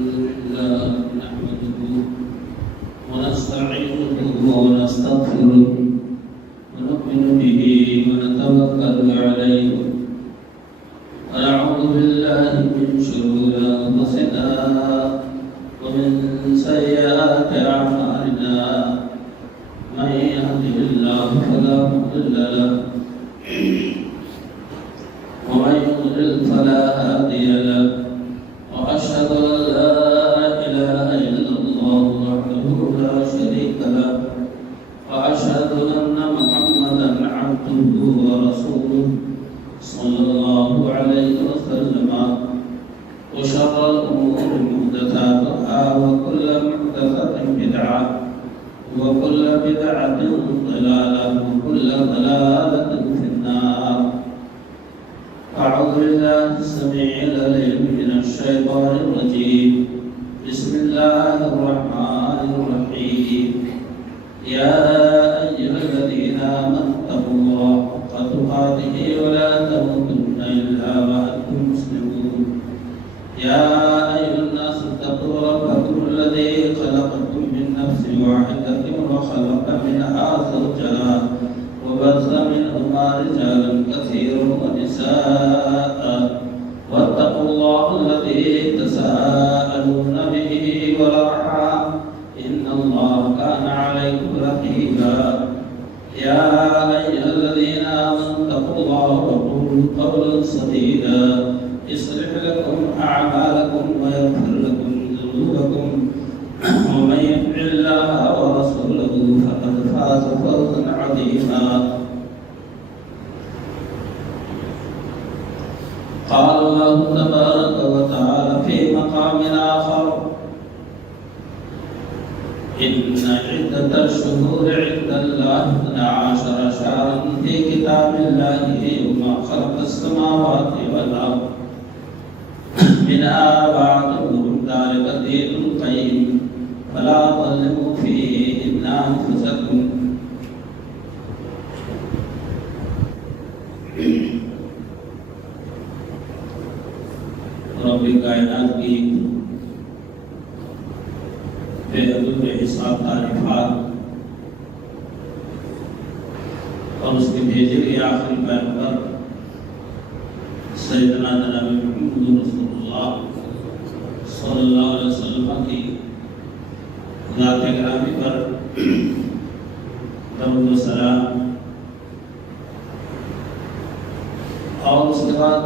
لله نحمده ونستعينه ونستغفره ونؤمن به ونتوكل عليه ونعوذ بالله من شرور أنفسنا ومن سيئات أعمالنا من يهده الله فلا مضل له ومن يضلل فلا هادي له وأشهد أن لا إله إلا الله وحده لا شريك له وأشهد أن محمدا عبده ورسوله صلى الله عليه وسلم وشر الأمور محدثاتها وكل محدثة بدعة وكل بدعة ضلالة وكل ضلالة في النار. أعوذ بالله السميع العليم من الشيطان الرجيم. بسم الله الرحمن الرحيم. يا أيها الذين آمنوا اتقوا الله حق تقاته ولا تموتن إلا وأنتم مسلمون. يا أيها الناس اتقوا ربكم الذي خلقكم من نفس واحدة وخلق منها زوجها وبث منهما رجالا كثيرا ونساء واتقوا الله الذي تساءلون به والأرحام إن الله كان عليكم رقيبا. يا أيها الذين آمنوا اتقوا الله وقولوا قولا سديدا يصلح لكم أعمالكم ويغفر لكم ذنوبكم ومن يطع الله ورسوله فقد فاز فوزا عظيما. قال الله تبارك وتعالى في مقام آخر: إن عدة الشهور عند الله 12 شهرا في كتاب الله وما خلق السماوات والأرض منها أربعة ذلك الدين القيم فلا تظلموا فيهن أنفسكم. رب کائنات کی بے حدود حساب تعریفات اور اس کے بھیجے گئے آخری پیغمبر سیدنا جناب محمد رسول اللہ صلی اللہ علیہ وسلم کی ذات گرامی پر درود و سلام اور اس کے بعد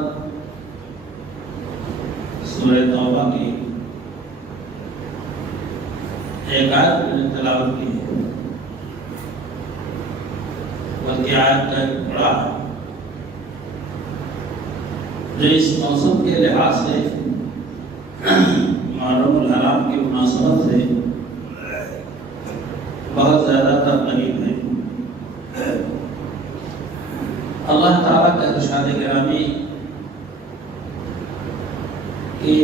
سورہ توبہ کی ایک آیت میں نے تلاوت کی ہے، بلکہ آیت کا ایک بڑا جو اس موسم کے لحاظ سے محرم الحرام کی مناسبت سے بہت زیادہ ترغیب ہے۔ اللہ تعالیٰ کا ارشاد گرامی کہ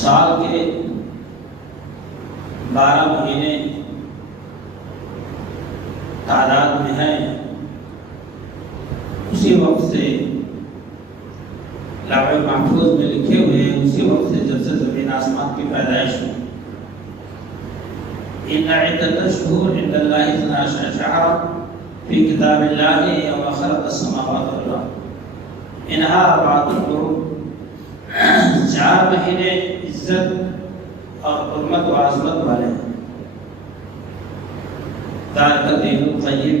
سال کے 12 مہینے تعداد میں ہیں، اسی وقت سے لوح محفوظ میں لکھے ہوئے ہیں، اسی وقت سے جب سے زمین آسمان کی پیدائش ہوئی۔ ان عدت الشہور عند اللہ 12 شہرا فی کتاب اللہ یوم خلق السماوات والارض منها 4 حرم، 4 مہینے عزت اور حرمت و عظمت والے ہیں۔ ذالک الدین القیم،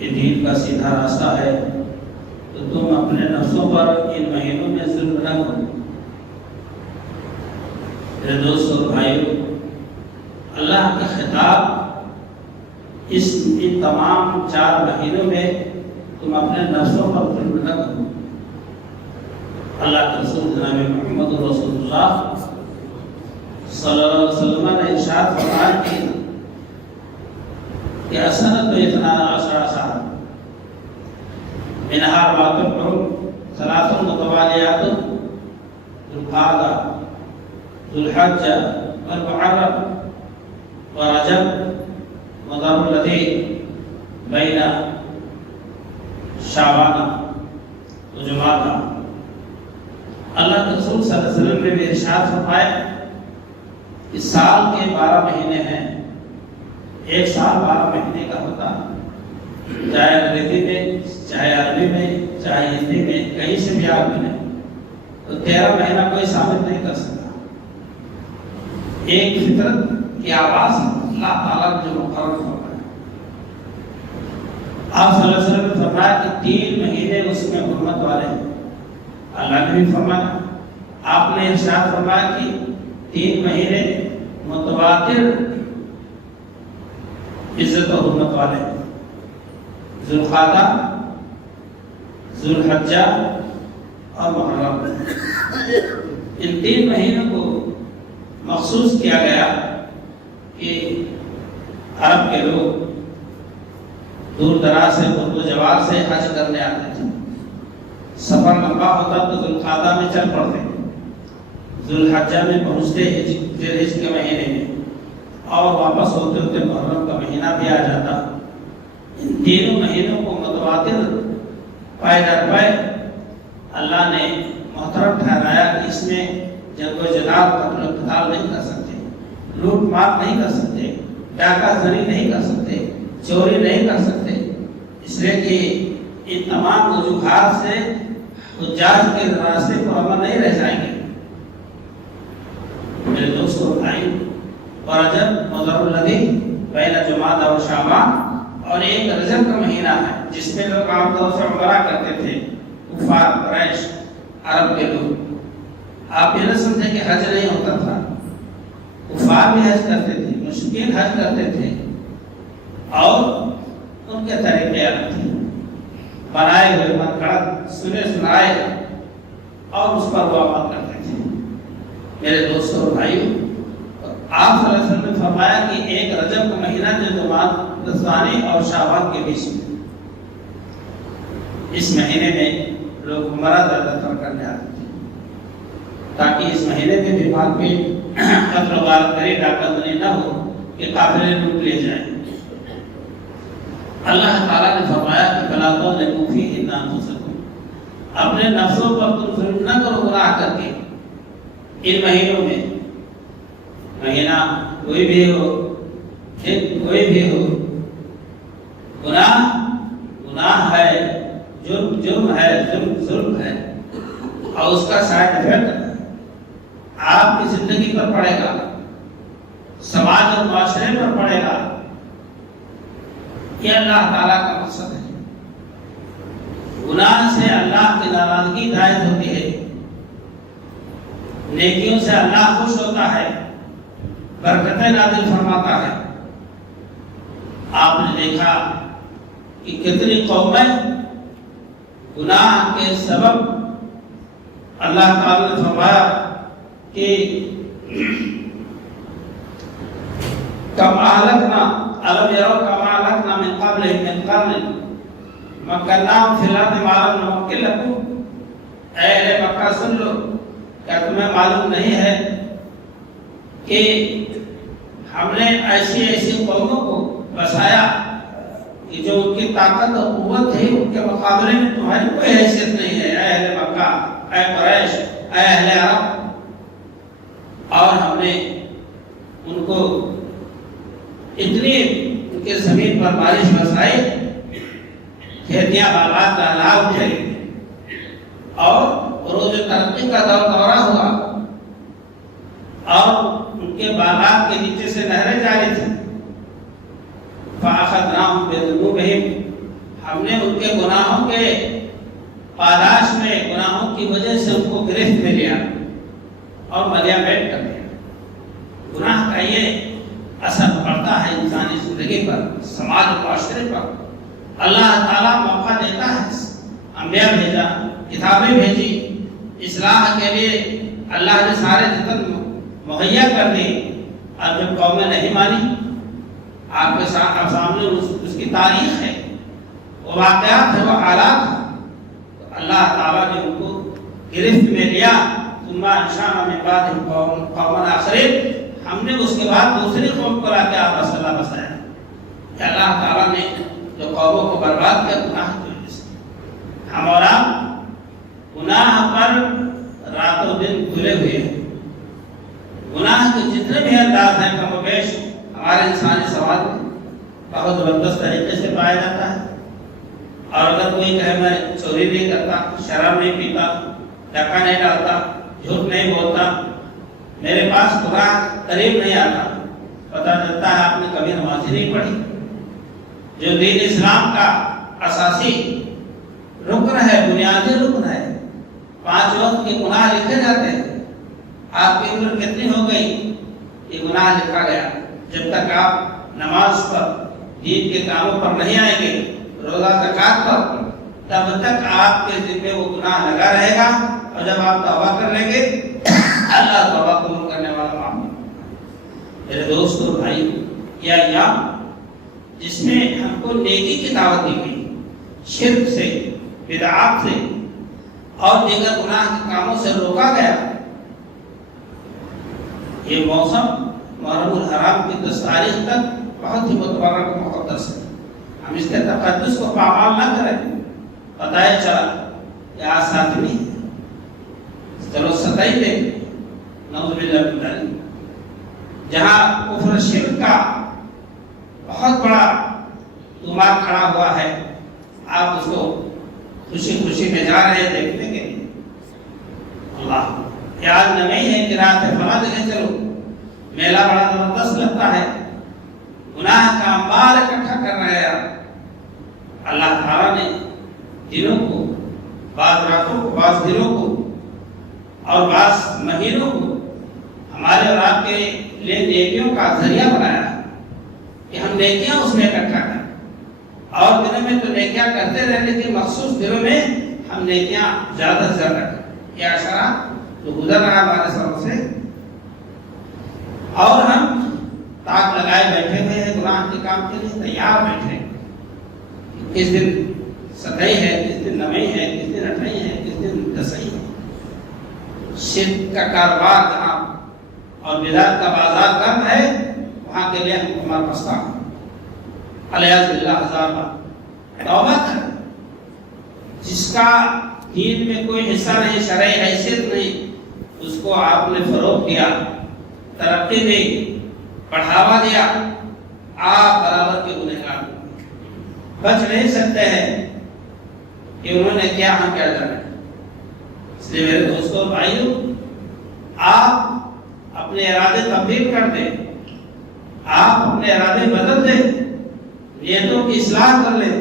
یہ دین کا سیدھا راستہ ہے، تو تم اپنے نفسوں پر ان مہینوں میں ظلم نہ کرو۔ میرے دوست اور بھائیو، اللہ کا خطاب ان تمام 4 مہینوں میں تم اپنے نفسوں پر ظلم نہ کرو۔ اللہ کے رسول جناب محمد رسول اللہ صلی اللہ علیہ وسلم نے ارشاد فرمایا کہ السنۃ 12 شہرا منها 4 حرم 3 متوالیات ذو القعدہ ذو الحجہ والمحرم ورجب وذو الذی بین شعبان و جمادہ اللہ کے رسول صلی اللہ علیہ وسلم نے بھی ارشاد فرمایا کہ سال کے 12 مہینے ہیں، ایک سال 12 مہینے کا ہوتا ہے، چاہے انگریزی میں، چاہے عربی میں، چاہے ہندی میں، کہیں سے بھی آپ ملیں تو 13 مہینہ کوئی ثابت نہیں کر سکتا۔ ایک فطرت کی آواز اللہ تعالیٰ نے جو مقرر فرمایا، آپ صلی اللہ علیہ وسلم نے فرمایا کہ 3 مہینے اس میں حرمت والے ہیں۔ اللہ نے بھی فرمایا، آپ نے ارشاد فرمایا کہ 3 مہینے متواتر عزت و حرمت والے ہیں، ذوالقعدہ، ذوالحجہ اور محرم۔ ان 3 مہینوں کو مخصوص کیا گیا کہ عرب کے لوگ دور دراز سے خود و جوار سے حج کرنے آتے تھے، سفر لمبا ہوتا تو ذوالقعدہ میں چل پڑتے، ذوالحجہ میں پہنچتے ذوالحج کے مہینے میں، اور واپس ہوتے ہوتے محرم کا مہینہ بھی آ جاتا۔ ان تینوں مہینوں کو متواتر پائے در پائے اللہ نے محترم ٹھہرایا کہ اس میں جنگ و جدال، قتل و قتال نہیں کر سکتے، لوٹ مار نہیں کر سکتے، ڈاکہ زنی نہیں کر سکتے، چوری نہیں کر سکتے، اس لیے کہ ان تمام وجوہات سے حجاج کے راستے پر امن نہیں رہ جائیں گے۔ میرے دوستو بھائی، رجب مضر الذی بین جمادی و شعبان، اور ایک رجب کا مہینہ ہے جس میں لوگ عام طور سے عمرہ کرتے تھے، کفار قریش عرب کے لوگ۔ آپ یہ نہ سمجھیں کہ حج نہیں ہوتا تھا، کفار بھی حج کرتے تھے، مشرکین حج کرتے تھے، اور ان کے طریقے الگ تھے، بنائے ہوئے منقرط سنے سنائے اور اس پر وہ عمل کرتے تھے۔ میرے دوستوں اور بھائیوں، آپ صلی اللہ علیہ وسلم نے فرمایا کہ ایک رجب کا مہینہ جو ثانی اور شعبان کے بیچ میں، اس مہینے میں لوگ عمرہ زیادہ تر کرنے آتے تھے تاکہ اس مہینے میں بھی مال پہ قتل و غارت کرے، ڈاکہ زنی نہ ہو کہ قافلے لوٹ لے جائیں۔ اللہ تعالیٰ نے فرمایا کہ فَلَا تَظْلِمُوا فِيهِنَّ أَنفُسَكُمْ، اپنے نفسوں پر تم ظلم نہ کرو گناہ کر کے ان مہینوں میں۔ مہینہ کوئی بھی ہو، دن کوئی بھی ہو، گناہ ہے، جرم ہے، ظلم ہے، اور اس کا سائڈ افیکٹ آپ کی زندگی پر پڑے گا، سماج اور معاشرے پر پڑے گا۔ یہ اللہ تعالیٰ کا مقصد ہے۔ گناہ سے اللہ کی ناراضگی زائد ہوتی ہے، نیکیوں سے اللہ خوش ہوتا ہے، برکتیں نازل فرماتا ہے۔ آپ نے دیکھا کہ کتنی قومیں گناہ کے سبب اللہ تعالیٰ نے فرمایا کہ کم اہلکنا الم یروا کما اہلکنا من قبلہم من قرن مکناہم فی الارض ما لم نمکن لکم۔ اے اہل مکہ سن لو، کیا تمہیں معلوم نہیں ہے کہ ہم نے ایسی قوموں کو بسایا کہ جو ان کی طاقت اور قوت تھی ان کے مقابلے میں تمہاری کوئی حیثیت نہیں ہے، اے اہل مکہ، اے قریش، اے اہل عرب۔ اور ہم نے ان کو اتنی ان کے زمین پر بارش برسائی، کھیتیاں باغات لہلا اٹھے، اور روز ترقی کا دورہ ہوا، اور ان کے باغات کے نیچے سے نہریں جاری تھیں۔ فَأَخَذْنَاهُمْ بِذُنُوبِهِمْ، ہم نے ان کے گناہوں کے پاداش میں، گناہوں کی وجہ سے ان کو گرفت میں لیا اور ملیا بیٹ کر دیا۔ گناہ کا یہ اثر پڑتا ہے انسانی زندگی پر، سماج و معاشرے پر۔ اللہ تعالیٰ موقع دیتا ہے، انبیاء بھیجا، کتابیں بھیجی، اصلاح کے لیے اللہ نے سارے جتن مہیا کر دی، اور جب قومیں نہیں مانی، آپ کے سامنے اس کی تاریخ ہے، وہ واقعات ہے، وہ حالات ہیں، تو اللہ تعالیٰ نے ان کو گرفت میں لیا۔ ثم انشأنا من بعدهم قوما آخرین، ہم نے اس کے بعد دوسری قوم کو لا کے آپ صلی اللہ بسایا۔ کہ اللہ تعالیٰ نے جو قوموں کو برباد کیا گناہ کی وجہ سے، ہم اور آپ گناہ پر راتوں دن کھلے ہوئے ہیں. گناہ کے جتنے بھی انداز ہیں کم و بیش ہمارے انسانی سماج میں بہت زبردست طریقے سے پایا جاتا ہے. اور اگر کوئی کہے میں چوری نہیں کرتا، شراب نہیں پیتا، ڈاکہ نہیں ڈالتا، جھوٹ نہیں بولتا، میرے پاس گناہ قریب نہیں آتا، پتہ چلتا ہے آپ نے کبھی نماز ہی نہیں پڑھی. جو دین اسلام کا اساسی رکن ہے، بنیادی رکن ہے، 5 وقت کے گناہ لکھے جاتے ہیں. آپ کی عمر کتنی ہو گئی یہ گناہ لکھا گیا. جب تک آپ نماز پر، دین کے کاموں پر نہیں آئیں گے، روزہ زکات پر، تب تک آپ کے ذمہ وہ گناہ لگا رہے گا. اور جب آپ توبہ کر لیں گے اللہ توبہ قبول کرنے والا معاملہ. میرے دوستو بھائی، یہ ایام جس میں ہم کو نیکی کی دعوت دی گئی، شرک سے، بدعات سے اور دیگر گناہ کے کاموں سے روکا گیا، یہ موسم محرم الحرام کی 10 تاریخ تک بہت ہی متبرک و مقدس ہے. ہم اس کے تقدس کو پامال نہ کریں. پتہ چلا کہ آج 7ویں ہے، چلو 27 دے نعوذ باللہ من ذالک، جہاں کفر شرک کا بہت بڑا طوفان کھڑا ہوا ہے. آپ اس کو خوشی خوشی میں جا رہے ہیں دیکھنے کے لیے. اللہ یاد نہیں ہے کہ رات فلاں جگہ چلو، میلہ بڑا زبردست لگتا ہے، گناہ کا انبار اکٹھا کر رہے ہیں. اللہ تعالیٰ نے دنوں کو، بعض راتوں کو، بعض دنوں کو اور بعض مہینوں کو ہمارے اور آپ کے لیے نیکیوں کا ذریعہ بنایا ہے کہ ہم نیکیاں اس میں اکٹھا کریں. اور دنوں میں تو نیکیاں کرتے رہیں، لیکن مخصوص دنوں میں ہم نیکیاں زیادہ سے زیادہ کریں. یہ اشارہ تو گزر رہا ہمارے سامنے سے، اور ہم تاک لگائے بیٹھے ہوئے ہیں گناہ کے کام کے لیے، تیار بیٹھے ہیں. کس دن 27 ہے، کس دن 9 ہے، کس دن 28 ہے، کس دن 10 ہے. شرک کا کاروبار جہاں اور بدعت کا بازار گرم ہے، وہاں کے لیے ہم ہمارا پستا الیاذ باللہ ہزار بار توبہ کریں. جس کا دین میں کوئی حصہ نہیں، شرعی حیثیت نہیں، اس کو آپ نے فروغ دیا، ترقی دی، بڑھاوا دیا، آپ برابر کے گنہگار بچ نہیں سکتے ہیں کہ انہوں نے کیا ہم کیا جانے. اس لیے میرے دوستوں بھائیوں، آپ اپنے ارادے تبدیل کر دیں، آپ اپنے ارادے بدل دیں، نیتوں کی اصلاح کر لیں.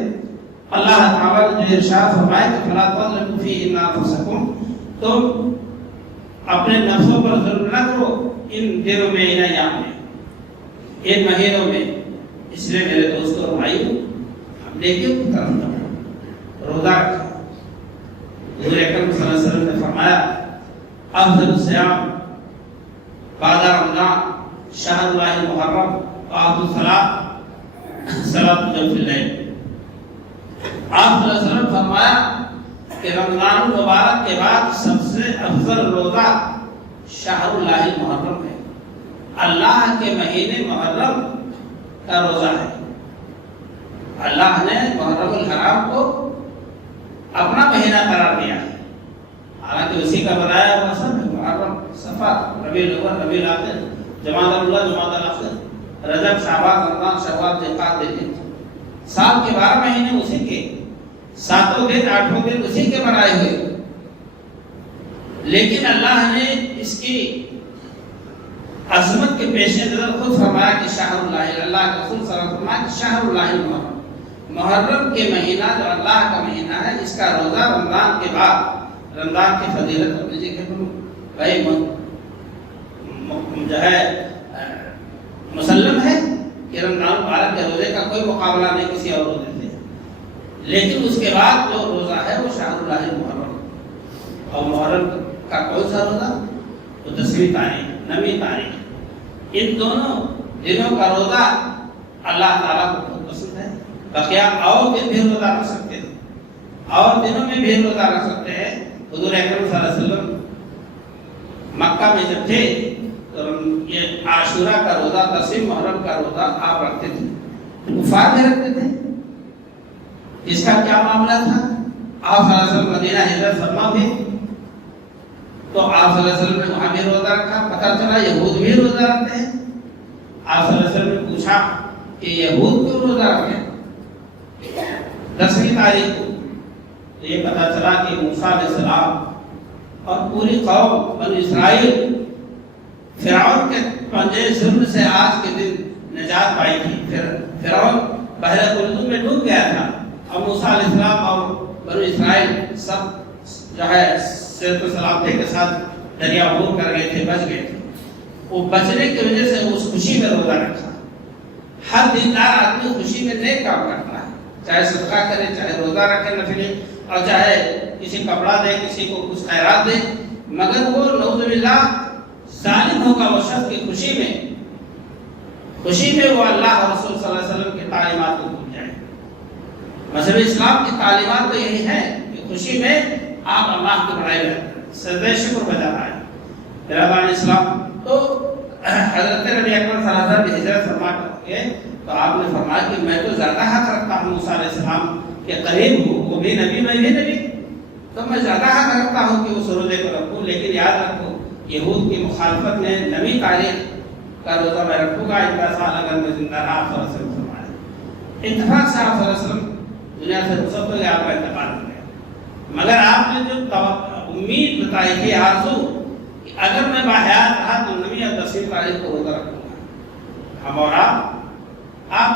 اللہ تعالیٰ نے جو ارشاد فرمایا کہ فلا تظلموا فیہ انفسکم، تم اپنے نفسوں پر ظلم نہ کرو ان دنوں میں، ان ایام میں، ان مہینوں میں. اس لیے میرے دوستوں اور بھائیوں، ہم نیکیوں کی طرف بڑھیں، روزہ رکھیں. حضور اکرم صلی اللہ علیہ وسلم نے فرمایا افضل الصیام بعد رمضان شہر اللہ المحرم وافضل الصلاۃ صلاۃ الجوف اللیل. آپ صلی اللہ علیہ وسلم فرمایا کہ رمضان المبارک کے بعد سب سے افضل روزہ شہر اللہ المحرم ہے. اللہ کے مہینے محرم کا روزہ ہے. اللہ نے محرم الحرام کو اپنا مہینہ قرار دیا ہے، حالانکہ اسی کا بنایا ہوا سب ہے. محرم، صفر، ربیع الاول، ربیع الاخر، جمادی الاول، جمادی الاخر، رجب، شعبان، رمضان، شوال، ذوالقعدہ، ذوالحجہ. سال کے 12 مہینے اسی کے، 7 دن 8 دن اسی کے بنائے ہوئے. لیکن اللہ نے اس کی عظمت کے پیش نظر خود فرمایا کہ شہر اللہ، اللہ کا خود فرمایا کہ شہر اللہ المحرم، محرم کے مہینہ جو اللہ کا مہینہ ہے، اس کا روزہ رمضان کے بعد، رمضان کی فضیلت اور ذکر بھائی جو ہے مسلم ہے کہ رمضان مبارک کے روزے کا کوئی مقابلہ نہیں کسی اور روزے سے. لیکن اس کے بعد جو روزہ ہے وہ شہر اللہ المحرم. اور محرم کا کون سا روزہ؟ وہ 10ویں تاریخ، 9ویں تاریخ. ان دونوں دنوں کا روزہ اللہ تعالیٰ کو بہت پسند ہے. بقیہ اور دن بھی روزہ رکھ سکتے ہیں، اور دنوں میں بھی روزہ رکھ سکتے ہیں. حضور اکرم صلی اللہ علیہ وسلم مکہ میں جب تھے تو یہ عاشورہ کا روزہ، 10 محرم کا روزہ آپ رکھتے تھے، کفار بھی رکھتے تھے. اس کا کیا معاملہ تھا؟ آپ صلی اللہ علیہ وسلم مدینہ ہجرت فرما ہوئے تو آپ صلی اللہ علیہ وسلم نے وہاں بھی روزہ رکھا، پتہ چلا یہود بھی روزہ رکھتے ہیں۔ آپ صلی اللہ علیہ وسلم نے پوچھا کہ یہود کیوں روزہ رکھتے ہیں 10ویں تاریخ کو؟ تو یہ پتہ چلا کہ موسیٰ علیہ السلام اور پوری قوم بنی اسرائیل فرعون کے پنجے ظلم سے آج کے دن نجات پائی تھی۔ فرعون بحر اردن میں ڈوب گیا تھا، اور موسیٰ علیہ السلام اور بنی اسرائیل سب جو ہے صحت و سلامتی کے ساتھ دریا عبور کر گئے تھے، بچ گئے تھے۔ وہ بچنے کی وجہ سے اس خوشی میں روزہ رکھا۔ ہر دیندار آدمی خوشی میں نیک کام کرتا ہے، چاہے صدقہ کرے، چاہے روزہ رکھے نفلی، اور چاہے کسی کپڑا دے، کسی کو کچھ خیرات دے، مگر وہ نعوذ باللہ ظالم ہوگا وہ شخص کی خوشی میں وہ اللہ اور رسول صلی اللہ علیہ وسلم کی تعلیمات کو بھول جائے۔ مذہب اسلام کی تعلیمات تو یہی ہے کہ خوشی میں آپ اللہ کی بڑائی کریں، سجدہ شکر بجا رہا ہے۔ برادران اسلام، تو حضرت نبی اکرم صلی اللہ علیہ وسلم کی ہجرت فرما کر کے تو آپ نے فرمایا کہ میں تو زیادہ حق رکھتا ہوں موسیٰ علیہ السلام کے قریب ہوں، وہ بھی نبی میں بھی نبی، تو میں زیادہ حق رکھتا ہوں کہ اس روزے کو رکھوں۔ لیکن یاد رکھو یہود کی مخالفت میں 9ویں تاریخ کا روزہ میں رکھوں گا، اتنا سال اگر میں زندہ رہا۔ آپ صلی اللہ علیہ وسلم فرمایا، اتفاق سے آپ صلی اللہ علیہ وسلم دنیا سے رخصت ہو گئے، آپ کا انتقال ہو گیا۔ مگر آپ نے جو امید بتائی تھی، آرزو، کہ اگر میں باحیات رہا تو 9ویں اور 10ویں تاریخ کو روزہ رکھوں گا، ہم اور آپ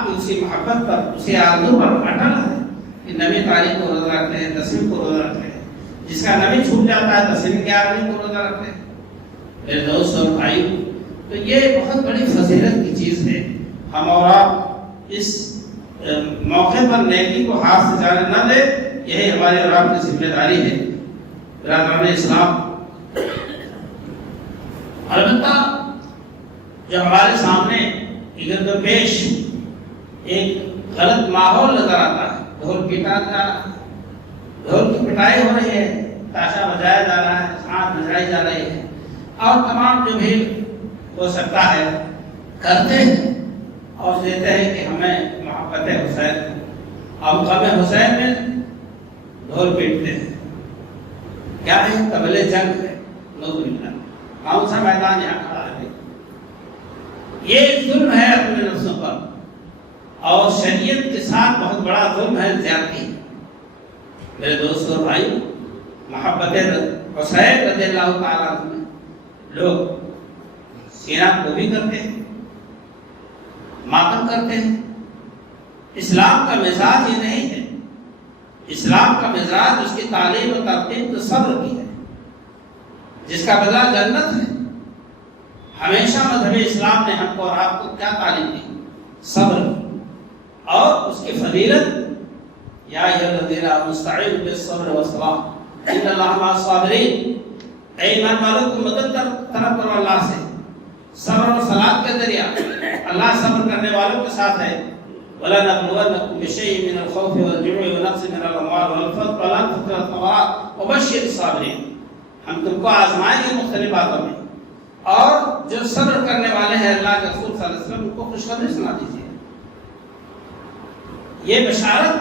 کی اسی محبت پر، اسی آرزو پر اٹل ہے کہ 9ویں تاریخ کو روزہ رکھتے ہیں، 10ویں کو روزہ رکھتے ہیں۔ جس کا 9ویں چھوٹ جاتا ہے 10ویں 11ویں کو روزہ رکھتے ہیں۔ میرے دوست اور بھائی، تو یہ بہت بڑی فضیلت کی چیز ہے۔ ہم اور آپ اس موقع پر نیکی کو ہاتھ سے جانے نہ دے، یہی ہماری اور آپ کی ذمہ داری ہے۔ برادران اسلام، البتہ جو ہمارے سامنے گرد و پیش ایک غلط ماحول نظر آتا ہے، ڈھول پیٹا جا رہا ہے، ڈھول کی پٹائی ہو رہی ہے، تاشا بجایا جا رہا ہے، سانس بجائی جا رہی ہے، اور تمام جو بھی ہو سکتا ہے کرتے ہیں اور دیتے ہیں کہ ہمیں محبت حسین، اور غم حسین میں ڈھول پیٹتے ہیں۔ کیا ہے؟ قبل جنگ ہے، نعوذ باللہ۔ کون سا میدان یہاں کھڑا ہے؟ یہ ظلم ہے اپنے نفسوں پر، اور شریعت کے ساتھ بہت بڑا ظلم ہے، زیادتی۔ میرے دوست اور بھائی، محبت حسین رضی اللہ تعالیٰ عنہ لوگ سینہ کو بھی کرتے ہیں، ماتم کرتے ہیں۔ اسلام کا مزاج یہ نہیں ہے، اسلام کا مزاج، اس کی تعلیم و ترتیب تو صبر کی ہے، جس کا بدلہ جنت ہے۔ ہمیشہ مذہب اسلام نے ہم کو اور آپ کو کیا تعلیم دی؟ صبر، اور اس کی فضیلت، یا ایھا الذین آمنوا استعینوا بالصبر والصلاۃ ان اللہ مع الصابرین۔ اے ایمان والوں کو مدد طلب کرو اللہ سے، صبر اور صلاۃ کے ذریعہ۔ اللہ صبر کرنے والوں کے ساتھ ہے۔ وَلَنَبْلُوَنَّكُم بِشَيْءٍ مِّنَ الْخَوْفِ وَالْجُوعِ وَنَقْصٍ مِّنَ الْأَمْوَالِ وَالْأَنفُسِ وَالثَّمَرَاتِ وَبَشِّرِ الصَّابِرِينَ۔ ہم تم کو آزمائیں گے مختلف باتوں میں، اور جو صبر کرنے والے ہیں اللہ کے رسول صلی اللہ علیہ وسلم ان کو خوشخبری سنا دیجیے۔ یہ بشارت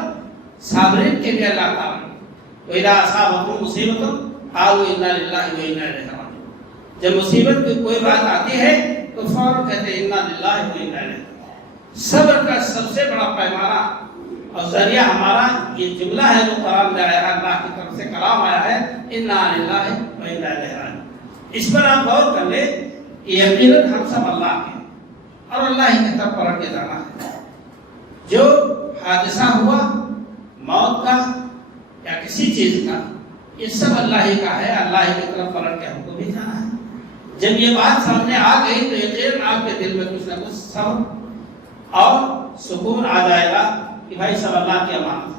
صابرین کے لیے اللہ تعالیٰ نے۔ وَإِذَا أَصَابَتْهُم مُّصِيبَةٌ قَالُوا إِنَّا لِلَّهِ وَإِنَّا إِلَيْهِ رَاجِعُونَ۔ جب مصیبت کی کوئی بات آتی ہے تو فوراً کہتے ہیں اِنَّا لِلَّهِ وَإِنَّا إِلَيْهِ رَاجِعُونَ۔ صبر کا سب سے بڑا پیمانہ اور ذریعہ ہمارا یہ جملہ ہے جو قرآن میں آیا ہے، اللہ کی طرف سے کلام آیا ہے، اِنَّا لِلَّهِ وَإِنَّا إِلَيْهِ رَاجِعُونَ۔ اس پر آپ غور کر لیں کہ یقیناً ہم سب اللہ کے اور اللہ ہی کی طرف پلٹ کے جانا ہے۔ جو حادثہ ہوا موت کا یا کسی چیز کا، یہ سب اللہ ہی کا ہے، اللہ ہی کی طرف پلٹ کے ہم کو بھی جانا ہے۔ جب یہ بات سامنے آ گئی تو یقیناً آپ کے دل میں کچھ نہ کچھ صبر اور سکون آ جائے گا کہ بھائی سب اللہ کی امانت ہے۔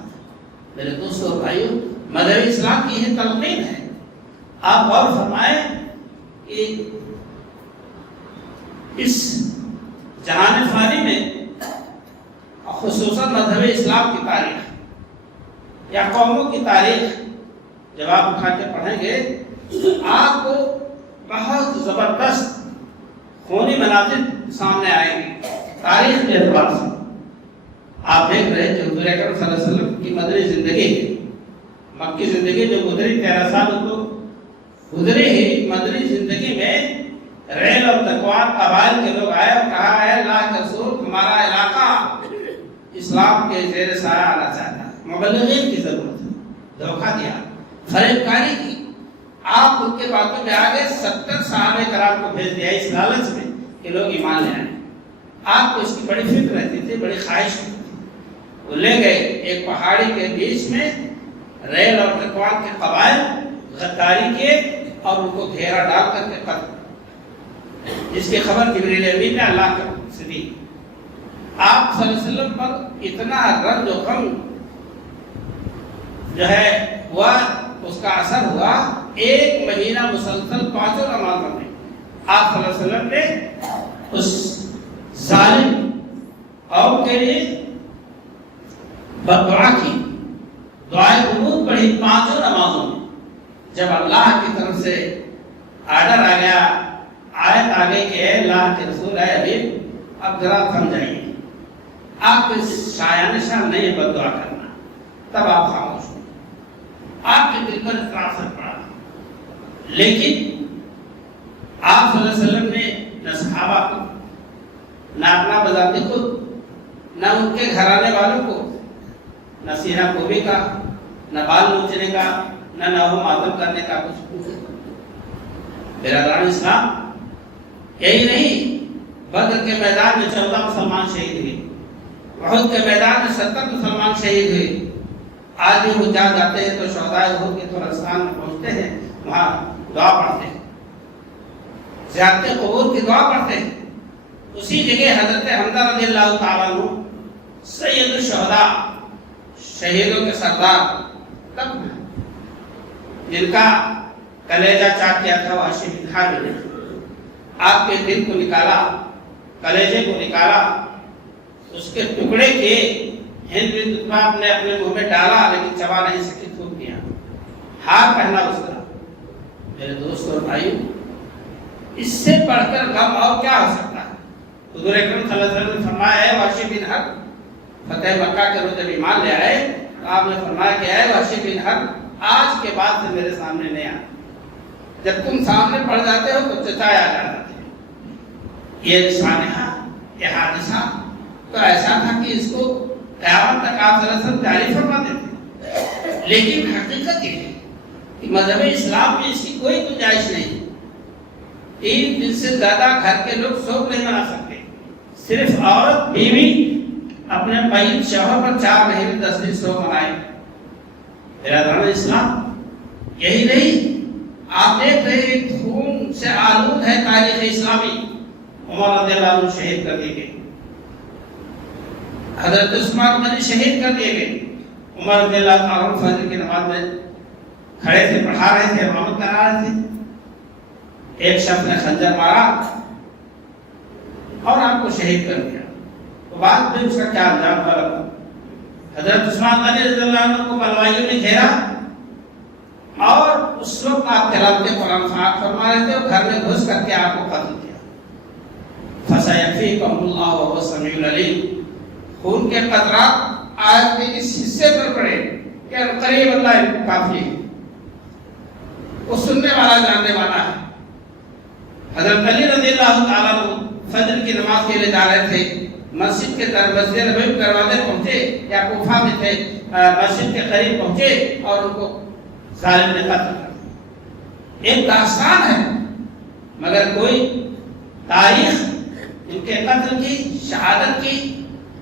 میرے دوستوں اور بھائیوں، مذہب اسلام کی یہ تلقین ہے۔ آپ غور فرمائیں کہ اس جہان فانی میں خصوصاً مذہب اسلام کی تاریخ یا قوموں کی تاریخ جب آپ اٹھا کے پڑھیں گے تو آپ کو بہت زبردست خونی مناظر سامنے آئیں گے تاریخ کے اعتبار سے۔ آپ دیکھ رہے ہیں کہ حضور اکرم صلی اللہ علیہ وسلم کی مدنی زندگی، مکی زندگی جو گزری 13 سال تو گزری ہی، مدنی زندگی میں ریل اور تقوان قبائل کے لوگ آئے اور کہا ہے اللہ کے رسول ہمارا علاقہ اسلام کے زیر سایہ آنا چاہتا ہے، مبلغین کی ضرورت ہے، دھوکہ دیا، فریب کاری کی، آپ ان کے باتوں میں آگے 70 صحابہ کرام کو بھیج دیا اس لالچ میں کہ لوگ ایمان لے آئیں۔ آپ کو اس کی بڑی فکر رہتی تھی، بڑی خواہش ہوتی تھی، وہ لے گئے ایک پہاڑی کے بیچ میں ریل اور تقوان کے قبائل غداری کیے اور ان کو گھیرا ڈال کر کے قتل، جس کی خبر جبریل امین نے اللہ کے حکم سے دی۔ آپ صلی اللہ علیہ وسلم پر اتنا رنج و غم جو ہے ہوا، اس کا اثر ہوا 1 مہینہ مسلسل 5 نمازوں میں آپ صلی اللہ علیہ وسلم نے اس ظالم قوم کے لیے بددعا کی، دعائے قنوت پڑھی 5 نمازوں میں۔ جب اللہ کی طرف سے آرڈر آ گیا، آیت آ گئی کہ اے اللہ کے رسول اے حبیب اب ذرا تھم جائیے، آپ کو شایان شان نہیں بددعا کرنا، تب آپ خاموش ہو۔ آپ کے دل پر اتنا اثر پڑا، لیکن آپ صلی اللہ علیہ وسلم نے نہ صحابہ کو، نہ اپنا بذات خود، نہ ان کے گھرانے والوں کو، نہ سینہ کوبی کا، نہ بال نوچنے کا، نہ نوح ماتم کرنے کا کچھ پوچھا۔ برادران اسلام، یہی نہیں، بدر کے میدان میں 14 مسلمان شہید ہوئے، احد کے میدان میں 70 مسلمان شہید ہوئے۔ آج بھی وہ جاتے ہیں تو شہدائے احد کے قبرستان میں پہنچتے ہیں، وہاں دعا پڑھتے ہیں، زیارت قبور کی دعا پڑھتے ہیں۔ اسی جگہ حضرت حمزہ رضی اللہ تعالیٰ عنہ سید الشہداء، شہیدوں کے سردار، تب جن کا کلیجہ چاک کیا تھا وحشی بن حرب نے، آپ کے دل کو نکالا، کلیجے کو نکالا، اس کے ٹکڑے کیے، ہند بن عتبہ نے اپنے منہ میں ڈالا لیکن چبا نہیں سکی، تھوک دیا، ہار پہنا اس کا۔ میرے دوست اور بھائیو، اس سے بڑھ کر غم اور کیا ہو سکتا ہے؟ حضور اکرم صلی اللہ علیہ وسلم نے فرمایا اے وحشی بن حرب، فتح مکہ کے روز جب ایمان لے آئے، آپ نے فرمایا کہ اے وحشی بن حرب آج کے بعد سے میرے سامنے نہیں آنا، جب تم سامنے پڑ جاتے ہو تو چچائے آ جاتے ہیں۔ یہ سانحہ، یہ حادثہ تو ایسا تھا کہ اس کو قیامت تک آپ صلی اللہ علیہ وسلم جاری فرما دیتے، لیکن حقیقت یہ ہے کہ مذہب اسلام میں اس کی کوئی گنجائش نہیں۔ 3 دن سے زیادہ گھر کے لوگ سوگ نہیں منا سکتے، صرف عورت بیوی اپنے میت شوہر پر 4 مہینے 10 دن سوگ منائے۔ برادران اسلام، یہی نہیں، آپ دیکھ رہے ہیں خون سے آلود ہے تاریخ اسلامی۔ عمر رضی اللہ عنہ شہید کر دیے گئے، حضرت عثمان غنی شہید کر دیے گئے۔ عمر رضی اللہ عنہ فجر کی نماز میں کھڑے تھے، پڑھا رہے تھے، امامت کرا رہے تھے، ایک شخص نے خنجر مارا اور آپ کو شہید کر دیا، تو بعد میں اس کا کیا انجام ہوا؟ حضرت عثمان غنی رضی اللہ عنہ کو بلوائیوں نے گھیرا اور اس وقت آپ تلاوت قرآن خواہ فرما رہے تھے اور گھر میں گھس کر کے آپ کو قتل کیا۔ فَسَيَكْفِيكُمُ اللَّهُ وَهُوَ السَّمِيعُ الْعَلِيمُ۔ خون کے قطرات آیت کے اس حصے پر پڑے کہ قریب اللہ کافی ہے، وہ سننے والا جاننے والا ہے۔ حضرت علی رضی اللہ تعالیٰ عنہ فجر کی نماز کے لیے جا رہے تھے، مسجد کے مسجد نبوی دروازے پہنچے، یا کوفہ میں تھے، مسجد کے قریب پہنچے اور ان کو ظالم نے قتل کر دیا۔ ایک داستان ہے، مگر کوئی تاریخ ان کے قتل کی، شہادت کی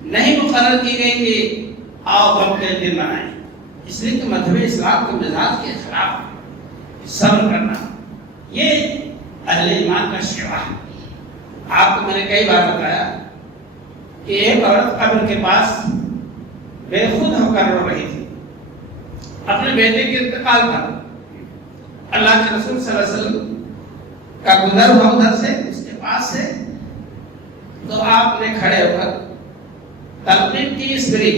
نہیں مقرر کی گئی کہ آؤ غم کے دن منائیں، اس لیے کہ مذہب اسلام کے مزاج کے خلاف صبر کرنا یہ اہل ایمان کا شیوا ہے۔ آپ کو میں نے کئی بار بتایا کہ ایک عورت قبر کے پاس بے خود ہو کر رو رہی تھی اپنے بیٹے کے انتقال پر۔ اللہ کے رسول صلی اللہ علیہ وسلم کا گزر ہوا ادھر سے، اس کے پاس سے، تو آپ نے کھڑے ہو کر تلقین کی اس بری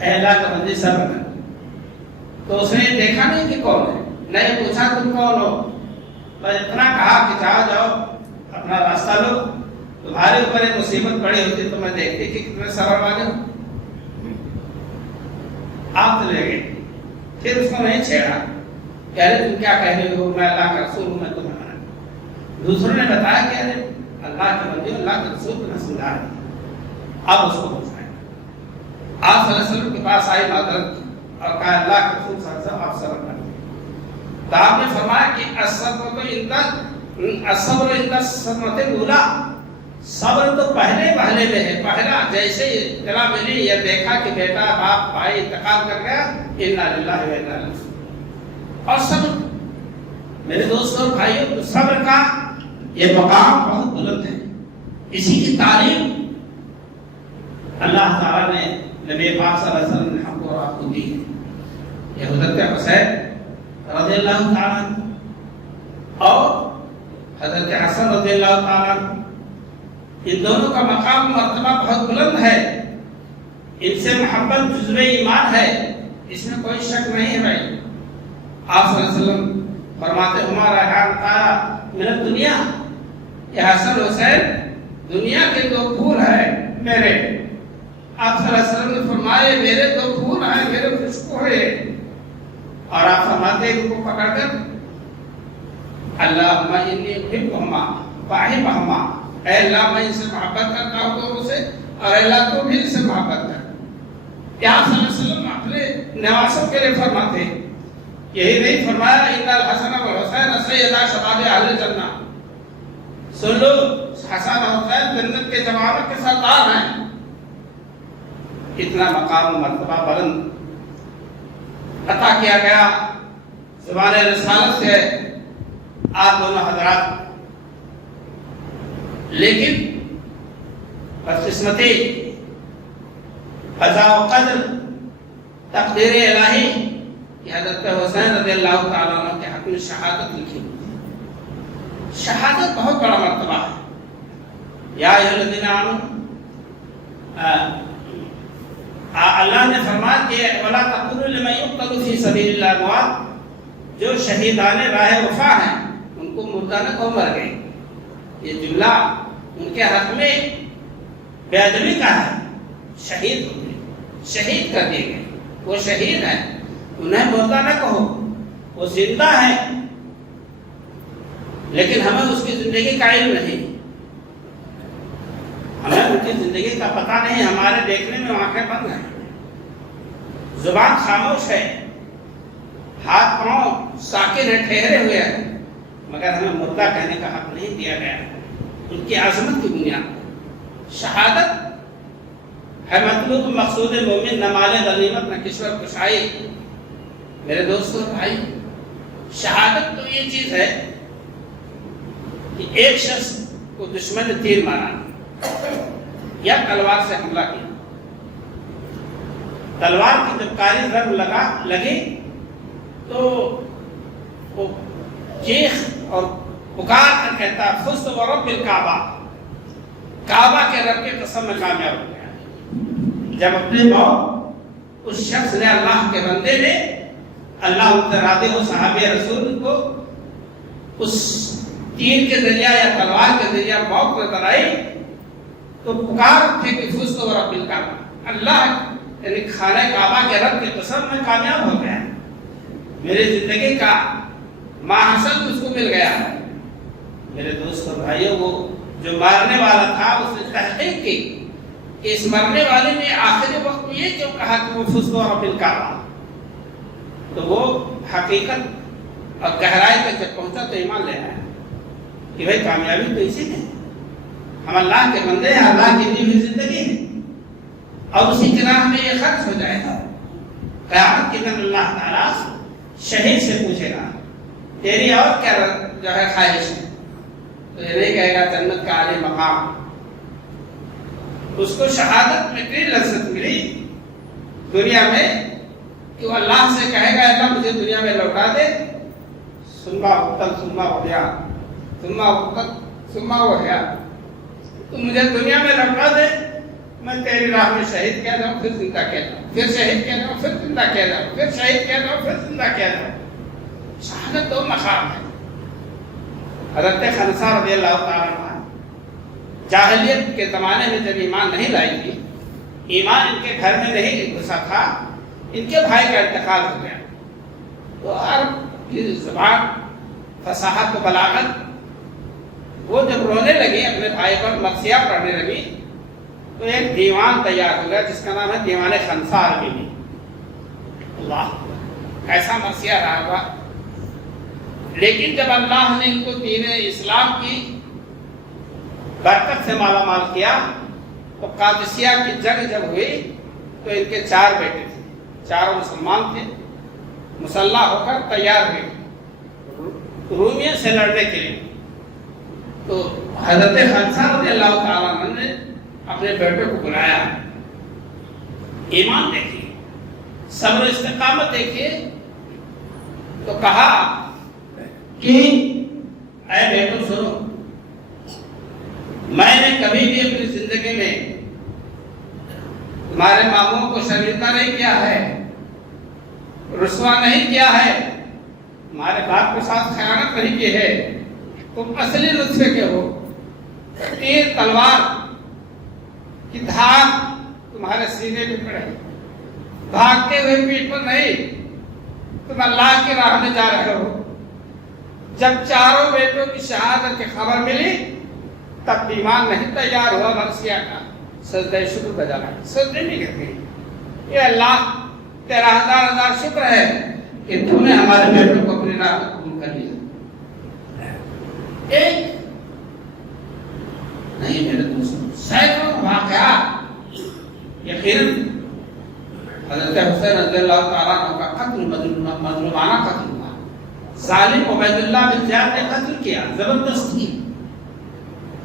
اے اللہ کا بندی صبر کر۔ تو اس نے دیکھا نہیں کہ کون ہے، نہیں پوچھا تم کون ہو، بس اتنا کہا کہ جاؤ اپنا راستہ لو، تمہارے اوپر ایک مصیبت پڑی ہوتی تو میں دیکھتی کہ کتنے صبر والے ہو۔ آپ چلے گئے، پھر اس کو نہیں چھیڑا، کہہ رہے تم کیا کہہ رہے ہو، میں اللہ کا رسول ہوں، میں تمہیں منع۔ دوسروں نے بتایا کہ ارے اللہ کے بندے اللہ کے رسول کو نہ سمجھا رہے، اب اس کو بتائیں۔ آپ صلی اللہ علیہ وسلم کے پاس آئی معذرت اور کہا اللہ کے رسول صلی اللہ علیہ وسلم آپ صبر کریں۔ تو آپ نے فرمایا کہ الصبر عند الصدمۃ الاولیٰ، صبر تو پہلے میں ہے، پہلا جیسے اطلاع ملی یہ دیکھا کہ بیٹا باپ بھائی انتقال کر گیا، انا للہ و انا الیہ راجعون۔ اور صبر میرے دوستوں اور بھائیوں، صبر کا یہ مقام بہت بلند ہے، اسی کی تعلیم اللہ تعالیٰ نے نبی پاک صلی اللہ علیہ وسلم نے ہم کو اور آپ کو دی ہے۔ یہ حضرت حسین رضی اللہ تعالیٰ اور حضرت حسن رضی اللہ تعالیٰ، ان دونوں کا مقام مرتبہ بہت بلند ہے، ان سے محبت جزو ایمان ہے، اس میں کوئی شک نہیں ہے بھائی۔ آپ صلی اللہ علیہ وسلم فرماتے ہمارا ریحان طارا من الدنیا، یہ حسن حسین دنیا کے دو پھول ہیں میرے۔ آپ صلی اللہ علیہ وسلم نے فرمائے میرے دو پھول ہیں، میرے خوشبو ہے، اور آپ فرماتے ہیں ان کو پکڑ کر اللہم انی احبہما واحبہما، اے اللہ میں ان سے محبت کرتا ہوں دونوں سے، اور اے اللہ تو بھی ان سے محبت کر۔ یا صلی اللہ علیہ وسلم اپنے نواسوں کے لیے فرماتے ہیں، یہی نہیں فرمایا ان الحسن والحسین سیدا شباب اہل الجنہ، سن لو حسن اور حسین جنت کے جوانوں کے سردار ہیں۔ اتنا مقام و مرتبہ بلند عطا کیا گیا زبان رسالت سے آپ دونوں حضرات، لیکن بدقسمتی قضا و قدر تقدیر الہی کہ حضرت حسین رضی اللہ تعالیٰ عنہ کے حق میں شہادت لکھی۔ شہادت بہت بڑا مرتبہ ہے۔ یا ایھا الذین آمنوا، اللہ نے فرمایا کہ ولا تقولوا لمن يقتل في سبيل الله اموات، جو شہیدان راہ وفا ہیں ان کو مردہ نہ کہو مر گئے، یہ جملہ ان کے حق میں بے ادبی کا ہے۔ شہید ہو گئے، شہید کر دیے گئے، وہ شہید ہیں، انہیں مردہ نہ کہو، وہ زندہ ہیں، لیکن ہمیں اس کی زندگی کا علم نہیں، ہمیں ان کی زندگی کا پتہ نہیں، ہمارے دیکھنے میں آنکھیں بند ہیں، زبان خاموش ہے، ہاتھ پاؤں ساکن ہے، ٹھہرے ہوئے ہیں، مگر ہمیں مردہ کہنے کا حق نہیں دیا گیا۔ ان کی عظمت کی بنیاد شہادت ہے مطلوب مقصود مومن، نہ مال غنیمت نہ کشور کشائی۔ میرے دوستوں بھائی، شہادت تو یہ چیز ہے کہ ایک شخص کو دشمن نے تیر مارا یا تلوار سے حملہ کیا، تلوار کی جب کاری ضرب لگی تو وہ چیخ اور پکار کر کہتا فزت ورب الکعبہ، کعبہ کے رب کے قسم میں کامیاب ہو گیا۔ جب اپنے موت اس شخص نے، اللہ کے بندے نے، اللہ متراضی ہو صحابی رسول کو اس تیر کے ذریعہ یا تلوار کے ذریعہ موت نظر آئی تو پکار اٹھے کہ فزت ورب الکعبہ، اللہ یعنی خانہ کعبہ کے رب کے قسم میں کامیاب ہو گیا، میری زندگی کا ماحصل اس کو مل گیا۔ میرے دوست اور بھائیوں، وہ جو مارنے والا تھا اس نے تحقیق کی کہ اس مرنے والے نے آخری وقت میں یہ کیوں کہا کہ وہ فزت ورب الکعبہ، تو وہ حقیقت اور گہرائی تک جب پہنچا تو ایمان لے آیا کہ بھائی کامیابی تو اسی میں، ہم اللہ کے بندے ہیں، اللہ کی دی ہوئی زندگی ہے، اور اسی کی راہ میں یہ خرچ ہو جائے گا۔ قیامت کے دن اللہ تعالیٰ شہید سے پوچھے گا تیری اور کیا جو ہے خواہش ہے، تو یہ نہیں کہے گا جنت کا عالی مقام۔ اس کو شہادت میں اتنی لذت ملی دنیا میں کہ وہ اللہ سے کہے گا اللہ مجھے دنیا میں لوٹا دے، ثم اقتل ثم احیا، ثم اقتل ثم احیا، تو مجھے دنیا میں لوٹا دے، میں تیری راہ میں شہید کیا جاؤں، پھر زندہ کیا جاؤں، پھر شہید کیا جاؤں، پھر زندہ کیا جاؤں، پھر شہید کیا جاؤں، پھر زندہ کیا جاؤں۔ شہادت دو مقام ہے۔ حضرت خنسا رضی اللہ تعالیٰ عنہ جاہلیت کے زمانے میں جب ایمان نہیں لائی تھی، ایمان ان کے گھر میں نہیں گھسا تھا، ان کے بھائی کا انتقال ہو گیا، تو عرب کی زبان، فصاحت و بلاغت، وہ جب رونے لگی اپنے بھائی پر مرثیہ پڑھنے لگی تو ایک دیوان تیار ہو گیا جس کا نام ہے دیوان خنسا عربی میں۔ اللہ ایسا مرثیہ رہا ہوا، لیکن جب اللہ نے ان کو دین اسلام کی برکت سے مالا مال کیا تو قادسیہ کی جنگ جب ہوئی تو ان کے 4 بیٹے تھے، چاروں مسلمان تھے، مسلح ہو کر تیار ہوئے رومیوں سے لڑنے کے لیے۔ تو حضرت خنسا رضی اللہ تعالیٰ عنہ نے اپنے بیٹے کو بلایا، ایمان دیکھیے، صبر و استقامت دیکھیے، تو کہا کہ اے بیٹو سنو، میں نے کبھی بھی اپنی زندگی میں تمہارے ماموں کو شرمندہ نہیں کیا ہے، رسوا نہیں کیا ہے، تمہارے باپ کے ساتھ خیانت نہیں کی ہے۔ تم اصلی نسخے کے ہو، تیر تلوار کی دھار تمہارے سینے پہ پڑے، بھاگتے ہوئے پیٹ پر نہیں، تم اللہ کی راہ میں جا رہے ہو۔ جب چاروں بیٹوں کی شہادت کی خبر ملی تب ایمان نہیں تیار ہوا مرثیہ کا، سجدہ شکر بجا لایا، سجدے نہیں کرتے، یہ اللہ تیرا ہزار شکر ہے کہ تو نے ہمارے بیٹوں کو اپنی راہ میں قبول کر لیا۔ ایک نہیں میرے دوستوں، سینکڑوں واقعات، یقیناً حضرت حسین رضی اللہ تعالیٰ عنہ کا قتل مظلومانہ قتل ہوا، ظالم عبید اللہ بن زیاد نے قتل کیا زبردستی،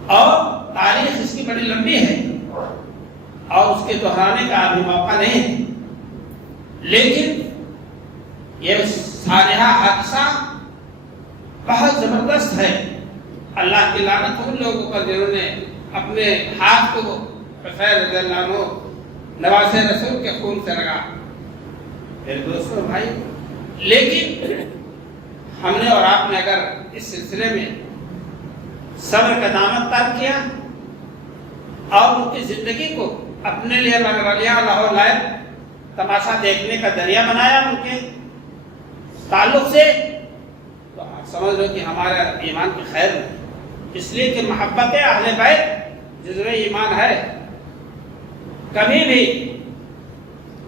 اور تاریخ اس کی بڑی لمبی ہے اور اس کے دہرانے کا ابھی موقع نہیں ہے، لیکن یہ سانحہ حادثہ بہت زبردست ہے۔ اللہ کی لعنت ان لوگوں پر جنہوں نے اپنے ہاتھ کو حسین رضی اللہ عنہ نواسے رسول کے خون سے رگا۔ میرے دوستوں بھائی، لیکن ہم نے اور آپ نے اگر اس سلسلے میں صبر کا دامن ترک کیا اور ان کی زندگی کو اپنے لیے رنگ رلیا لاہور لائق تماشا دیکھنے کا ذریعہ بنایا ان کے تعلق سے، تو آپ سمجھ لو کہ ہمارا ایمان کی خیر ہے، اس لیے کہ محبت اہل بیت جزو ایمان ہے۔ کبھی بھی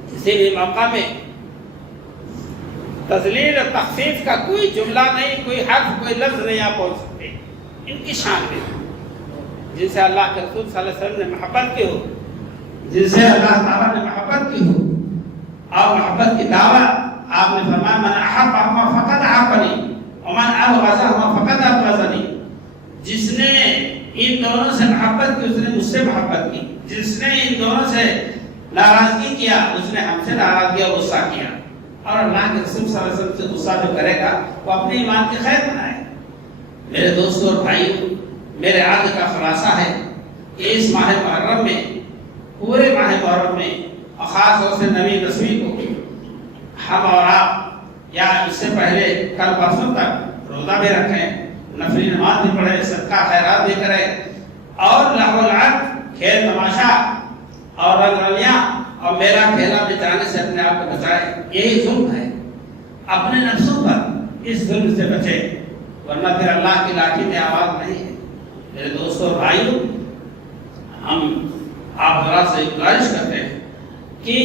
کسی بھی موقع میں تذلیل اور تخفیف کا کوئی جملہ نہیں، کوئی حرف، کوئی لفظ نہیں آپ بول سکتے ان کی شان میں، جن سے اللہ کے رسول صلی اللہ علیہ وسلم نے محبت کی ہو، جن سے اللہ تعالیٰ نے محبت کی ہو، اور محبت کی دعوت آپ نے فرمایا من احب فقط احبنی ومن ابغض فقط ابغضنی، جس نے ان دونوں سے محبت کی اس نے مجھ سے محبت کی، جس نے ان دونوں سے ناراضگی کیا اس نے ہم سے ناراضگی اور غصہ کیا۔ اور اللہ کے رسول صلی اللہ علیہ وسلم سے غصہ جو کرے گا وہ اپنے ایمان کی خیر بنائے۔ میرے دوستوں اور بھائیوں، میرے عہد کا خلاصہ ہے کہ اس ماہ محرم میں، پورے ماہ محرم میں، اور خاص طور سے 9ویں 10ویں کو ہم اور آپ یا اس سے پہلے کل پرسوں تک روزہ بھی رکھیں، نفلی نماز بھی پڑھیں، صدقہ خیرات بھی کریں، اور لہو لعب، کھیل تماشا اور رنگ رلیاں اور میلہ کھیلا میں جانے سے اپنے آپ کو بچائیں۔ یہی ظلم ہے، اپنے نفسوں پر اس ظلم سے بچیں، ورنہ پھر اللہ کی لاٹھی میں آواز نہیں ہے۔ میرے دوستوں اور بھائیوں، ہم آپ حضرات سے گزارش کرتے ہیں کہ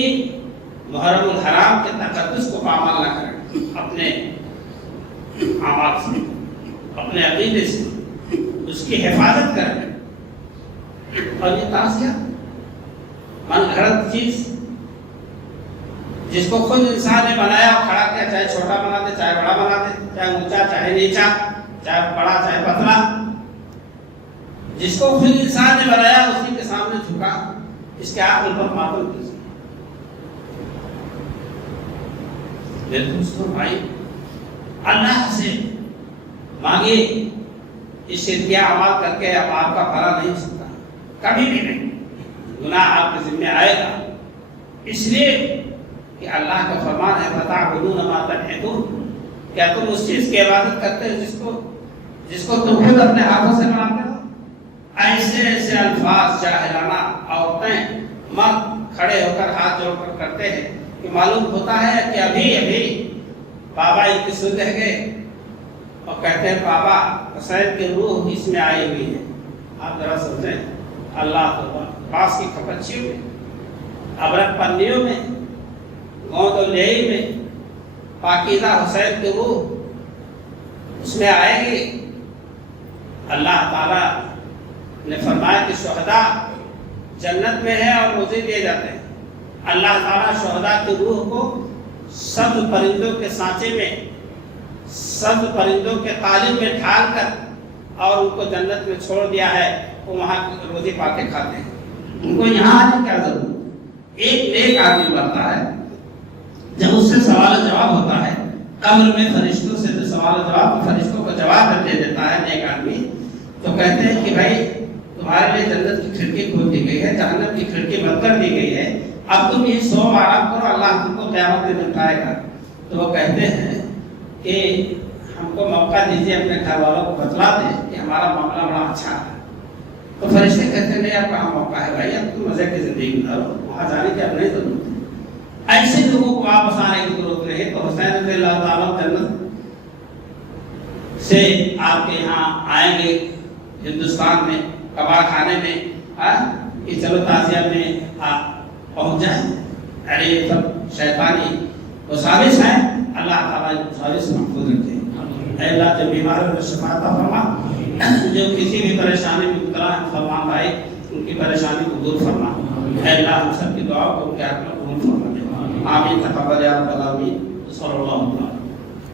محرم الحرام کے تقدس کو پامال نہ کریں، اپنے اعمال سے، اپنے عقیدے سے اس کی حفاظت کریں۔ اور یہ تعزیہ من گھڑت چیز جس کو خود انسان نے بنایا اور کھڑا کیا، چاہے چھوٹا بنا دے چاہے بڑا بنا دے، چاہے اونچا چاہے نیچا، چاہے بڑا چاہے پتلا، جس کو خود انسان نے بنایا اسی کے سامنے جھکا، اس کے عقل پر ماتم کیجیے۔ میرے دوستوں بھائی، اللہ سے مانگے، اس شرکیہ اعمال کر کے اب آپ کا بھلا نہیں ہو سکتا، کبھی بھی نہیں، گناہ آپ کے ذمہ آئے گا، اس لیے کہ اللہ کا فرمان ہے فَتَعْبُدُونَ مَا تَنْحِتُونَ، کیا تم اس چیز کی عبادت کرتے ہو جس کو تم خود اپنے ہاتھوں سے بناتے ہو؟ ایسے ایسے الفاظ جاہلانہ عورتیں مرد کھڑے ہو کر ہاتھ جوڑ کر کرتے ہیں کہ معلوم ہوتا ہے کہ ابھی بابا ان کی سن رہ گئے اور کہتے ہیں بابا حسین کی روح اس میں آئی ہوئی ہے. آپ ذرا سمجھیں اللہ تو باس کی کپچیوں میں، ابرک پنیوں میں، گوند و لیئی میں پاکیزہ حسین کی روح اس میں آئے گی. اللہ تعالیٰ نے فرمایا کہ شہداء جنت میں ہے اور روزے دیے جاتے ہیں. اللہ تعالیٰ شہداء کی روح کو سبز پرندوں کے سانچے میں، سبز پرندوں کے قالب میں ڈھال کر اور ان کو جنت میں چھوڑ دیا ہے. وہ وہاں روزی پا کے کھاتے ہیں. ان کو یہاں آنے کیا ضرورت؟ ایک نیک آدمی مرتا ہے، جب اس سے سوال جواب ہوتا ہے قبر میں فرشتوں سے جو سوال جواب فرشتوں کو جواب دے دیتا ہے نیک آدمی، تو کہتے ہیں کہ بھائی تمہارے لیے جنت کی کھڑکی کھول دی گئی ہے، جہنم کی کھڑکی بند کر دی گئی ہے، اب تم یہ سو آرام کرو، اللہ تم کو قیامت میں اٹھائے گا. تو وہ کہتے ہیں کہ ہم کو موقع دیجیے اپنے گھر والوں کو بتلا دیں کہ ہمارا معاملہ بڑا اچھا ہے. تو فرشتے کہتے ہیں نہیں اب کہاں موقع ہے بھائی، اب تم مزے کی زندگی گزارو، وہاں جانے کی اب نہیں ضرورت ہے. ایسے لوگوں کو واپس آنے کی ضرورت نہیں. تو حسین رضی اللہ تعالیٰ جنت سے آپ کے یہاں آئیں گے ہندوستان میں کباب کھانے میں، کہ چلو تعزیہ میں آپ پہنچ جائیں. ارے یہ سب شیطانی وساوس ہیں، اللہ تعالیٰ وساوس محفوظ رکھے. اے اللہ جو بیماروں کو شفا عطا فرما، جو کسی بھی پریشانی میں مبتلا ہیں فرمان بھائی ان کی پریشانی کو دور فرما. اے اللہ ہم سب کی دعا کو ان کے حق میں قبول فرما دے. آمین. تقبل یا رب العالمین. صلی اللہ علیہ وسلم.